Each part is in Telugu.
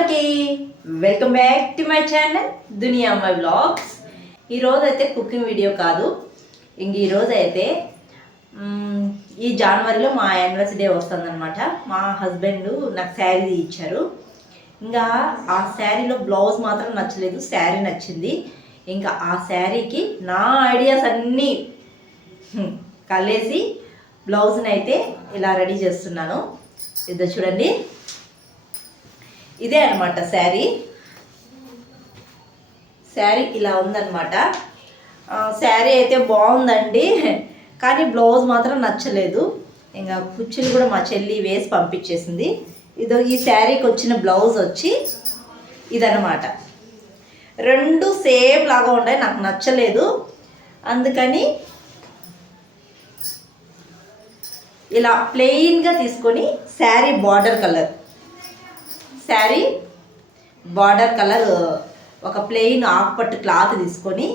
అందరికీ welcome back to my channel దునియా అమ్మాయి వ్లాగ్స్. ఈరోజు అయితే కుకింగ్ వీడియో కాదు, ఈరోజు అయితే ఈ జనవరిలో మా యానివర్సరీ డే వస్తుందన్నమాట. మా హస్బెండ్ నాకు శారీ ఇచ్చారు. ఇంకా ఆ శారీలో బ్లౌజ్ మాత్రం నచ్చలేదు, శారీ నచ్చింది. ఇంకా ఆ శారీకి నా ఐడియాస్ అన్నీ కలిసి బ్లౌజ్ని అయితే ఇలా రెడీ చేస్తున్నాను. ఇద్దరు చూడండి, ఇదే అనమాట శారీ ఇలా ఉందన్నమాట. శారీ అయితే బాగుందండి, కానీ బ్లౌజ్ మాత్రం నచ్చలేదు. ఇంకా కుచ్చులు కూడా మా చెల్లి వేసి పంపించేసింది. ఈ శారీకి వచ్చిన బ్లౌజ్ వచ్చి ఇదనమాట. రెండు సేమ్ లాగా ఉన్నాయి, నాకు నచ్చలేదు. అందుకని ఇలా ప్లెయిన్గా తీసుకొని శారీ బార్డర్ కలర్ ఒక ప్లెయిన్ ఆకుపట్టు క్లాత్ తీసుకొని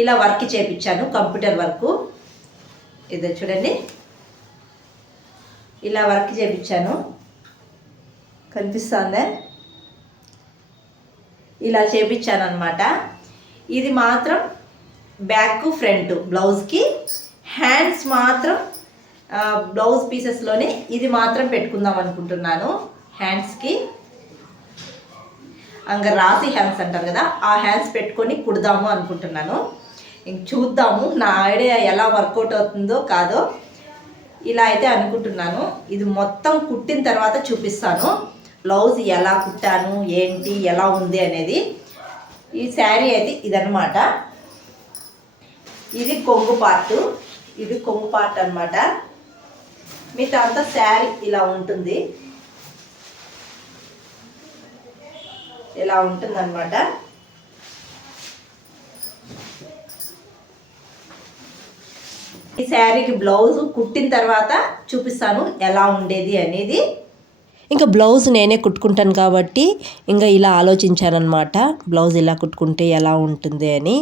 ఇలా వర్క్ చేయించాను, కంప్యూటర్ వర్క్. ఇది చూడండి, ఇలా వర్క్ చేయించాను, కనిపిస్తుందా? ఇలా చేయించాను అనమాట. ఇది మాత్రం బ్యాక్ ఫ్రంట్ బ్లౌజ్కి, హ్యాండ్స్ మాత్రం బ్లౌజ్ పీసెస్లోనే ఇది మాత్రం పెట్టుకుందాం అనుకుంటున్నాను. హ్యాండ్స్కి ఇంకా రాసి హ్యాండ్స్ అంటారు కదా, ఆ హ్యాండ్స్ పెట్టుకొని కుడదాము అనుకుంటున్నాను. ఇంక చూద్దాము నా ఐడియా ఎలా వర్కౌట్ అవుతుందో కాదో. ఇలా అయితే అనుకుంటున్నాను. ఇది మొత్తం కుట్టిన తర్వాత చూపిస్తాను, బ్లౌజ్ ఎలా కుట్టాను, ఏంటి, ఎలా ఉంది అనేది. ఈ శారీ అయితే ఇదనమాట. ఇది కొంగు పార్ట్ అనమాట. మిగతా అంతా శారీ ఇలా ఉంటుంది, ఇలా ఉంటుందన్నమాట. ఈ శారీకి బ్లౌజ్ కుట్టిన తర్వాత చూపిస్తాను ఎలా ఉండేది అనేది. ఇంకా బ్లౌజ్ నేనే కుట్టుకుంటాను కాబట్టి ఇంకా ఇలా ఆలోచించానమాట, బ్లౌజ్ ఇలా కుట్టుకుంటే ఎలా ఉంటుంది అని.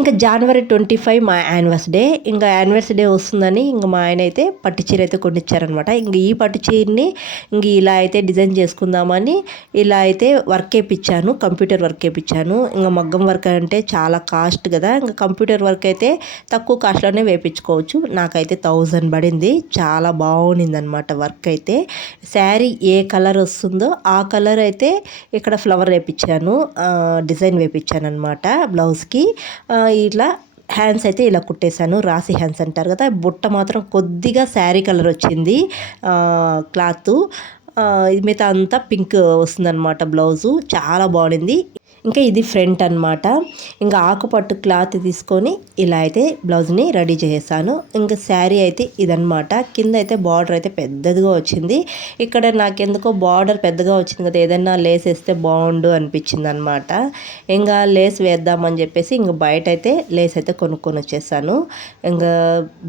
ఇంకా జనవరి 25 మా యానివర్సరీ డే. ఇంకా యానివర్సరీ డే వస్తుందని ఇంకా మా ఆయన అయితే పట్టు చీర అయితే కొనిచ్చారనమాట. ఇంక ఈ పట్టు చీరని ఇంక ఇలా అయితే డిజైన్ చేసుకుందామని ఇలా అయితే వర్క్ వేయించాను, కంప్యూటర్ వర్క్ వేయించాను. ఇంకా మగ్గం వర్క్ అంటే చాలా కాస్ట్ కదా, ఇంకా కంప్యూటర్ వర్క్ అయితే తక్కువ కాస్ట్లోనే వేయించుకోవచ్చు. నాకైతే 1000 పడింది. చాలా బాగుంది అనమాట వర్క్ అయితే. శారీ ఏ కలర్ వస్తుందో ఆ కలర్ అయితే ఇక్కడ ఫ్లవర్ వేయించాను, డిజైన్ వేయించాను అనమాట బ్లౌజ్కి. ఇట్లా హ్యాండ్స్ అయితే ఇలా కుట్టేశాను, రాసి హ్యాండ్స్ అంటారు కదా. బుట్ట మాత్రం కొద్దిగా శారీ కలర్ వచ్చింది క్లాత్. మిగతా అంతా పింక్ వస్తుందన్నమాట బ్లౌజు. చాలా బాగుంది. ఇంకా ఇది ఫ్రంట్ అనమాట. ఇంకా ఆకుపట్టు క్లాత్ తీసుకొని ఇలా అయితే బ్లౌజ్ని రెడీ చేసేసాను. ఇంకా శారీ అయితే ఇదనమాట. కింద అయితే బార్డర్ అయితే పెద్దదిగా వచ్చింది. ఇక్కడ నాకెందుకో బార్డర్ పెద్దగా వచ్చింది కదా, ఏదైనా లేస్ వేస్తే బాగుండు అనిపించింది అనమాట. ఇంకా లేస్ వేద్దామని చెప్పేసి ఇంక బయట అయితే లేస్ అయితే కొనుక్కొని వచ్చేసాను. ఇంకా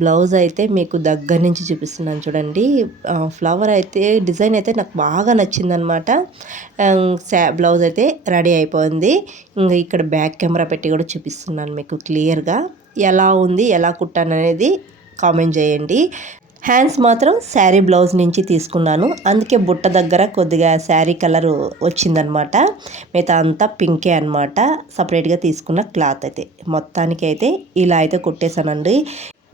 బ్లౌజ్ అయితే మీకు దగ్గర నుంచి చూపిస్తున్నాను చూడండి. ఫ్లవర్ అయితే డిజైన్ అయితే నాకు బాగా నచ్చిందనమాట. బ్లౌజ్ అయితే రెడీ అయిపోయింది. ఇంకా ఇక్కడ బ్యాక్ కెమెరా పెట్టి కూడా చూపిస్తున్నాను మీకు క్లియర్గా ఎలా ఉంది, ఎలా కుట్టాను అనేది కామెంట్ చేయండి. హ్యాండ్స్ మాత్రం శారీ బ్లౌజ్ నుంచి తీసుకున్నాను, అందుకే బుట్ట దగ్గర కొద్దిగా శారీ కలర్ వచ్చిందనమాట. మిగతా అంతా పింకే అనమాట. సపరేట్గా తీసుకున్న క్లాత్ అయితే మొత్తానికి అయితే ఇలా అయితే కుట్టేశానండి.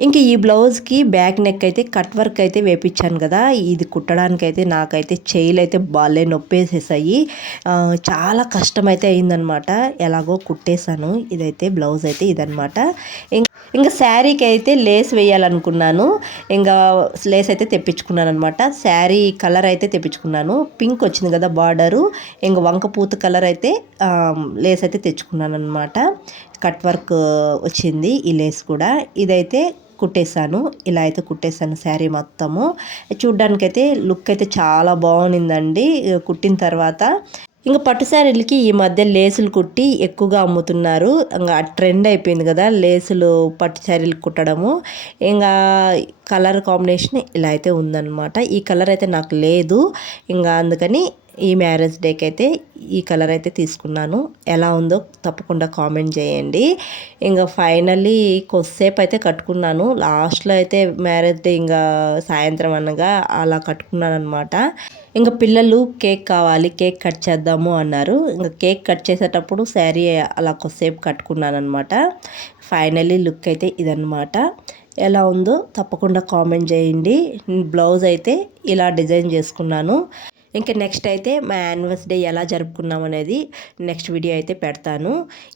ఇంక ఈ బ్లౌజ్కి బ్యాక్ నెక్ అయితే కట్ వర్క్ అయితే వేపించాను కదా, ఇది కుట్టడానికి అయితే నాకైతే చేయిలు అయితే బాగా నొప్పేసేసాయి. చాలా కష్టమైతే అయిందనమాట. ఎలాగో కుట్టేశాను. ఇదైతే బ్లౌజ్ అయితే ఇదనమాట. ఇంకా శారీకి అయితే లేస్ వేయాలనుకున్నాను. ఇంకా లేస్ అయితే తెప్పించుకున్నాను అనమాట. శారీ కలర్ అయితే తెప్పించుకున్నాను, పింక్ వచ్చింది కదా బార్డరు. ఇంకా వంకపూత కలర్ అయితే లేస్ అయితే తెచ్చుకున్నాను అనమాట. కట్ వర్క్ వచ్చింది ఈ లేస్ కూడా. ఇదైతే కుట్టేశాను, ఇలా అయితే కుట్టేశాను శారీ మొత్తము. చూడ్డానికైతే లుక్ అయితే చాలా బాగుండిందండి కుట్టిన తర్వాత. ఇంకా పట్టు శారీలకి ఈ మధ్య లేసులు కుట్టి ఎక్కువగా అమ్ముతున్నారు. ఇంకా ట్రెండ్ అయిపోయింది కదా లేసులు పట్టు శారీలు కుట్టడము. ఇంకా కలర్ కాంబినేషన్ ఇలా అయితే ఉందన్నమాట. ఈ కలర్ అయితే నాకు లేదు, ఇంకా అందుకని ఈ మ్యారేజ్ డేకి అయితే ఈ కలర్ అయితే తీసుకున్నాను. ఎలా ఉందో తప్పకుండా కామెంట్ చేయండి. ఇంకా ఫైనల్లీ కొద్దిసేపు అయితే కట్టుకున్నాను. లాస్ట్లో అయితే మ్యారేజ్ డే ఇంకా సాయంత్రం అనగా అలా కట్టుకున్నాను అనమాట. ఇంకా పిల్లలు కేక్ కావాలి, కేక్ కట్ చేద్దాము అన్నారు. ఇంకా కేక్ కట్ చేసేటప్పుడు శారీ అలా కొద్దిసేపు కట్టుకున్నాను అనమాట. ఫైనల్లీ లుక్ అయితే ఇదన్నమాట. ఎలా ఉందో తప్పకుండా కామెంట్ చేయండి. బ్లౌజ్ అయితే ఇలా డిజైన్ చేసుకున్నాను. ఇంకా నెక్స్ట్ అయితే మా యానివర్సరీ ఎలా జరుపుకున్నాం అనేది నెక్స్ట్ వీడియో అయితే పెడతాను.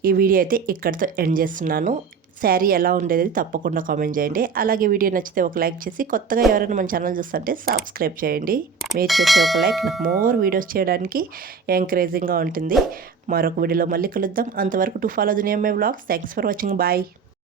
ఈ వీడియో అయితే ఇక్కడితో ఎండ్ చేస్తున్నాను. శారీ ఎలా ఉండేది తప్పకుండా కామెంట్ చేయండి. అలాగే వీడియో నచ్చితే ఒక లైక్ చేసి, కొత్తగా ఎవరైనా మన ఛానల్ చూస్తుంటే సబ్స్క్రైబ్ చేయండి. మీరు చేసే ఒక లైక్ నాకు మోర్ వీడియోస్ చేయడానికి ఎంకరేజింగ్గా ఉంటుంది. మరొక వీడియోలో మళ్ళీ కలుద్దాం. అంతవరకు to follow Duniya my vlogs. Thanks for watching. Bye.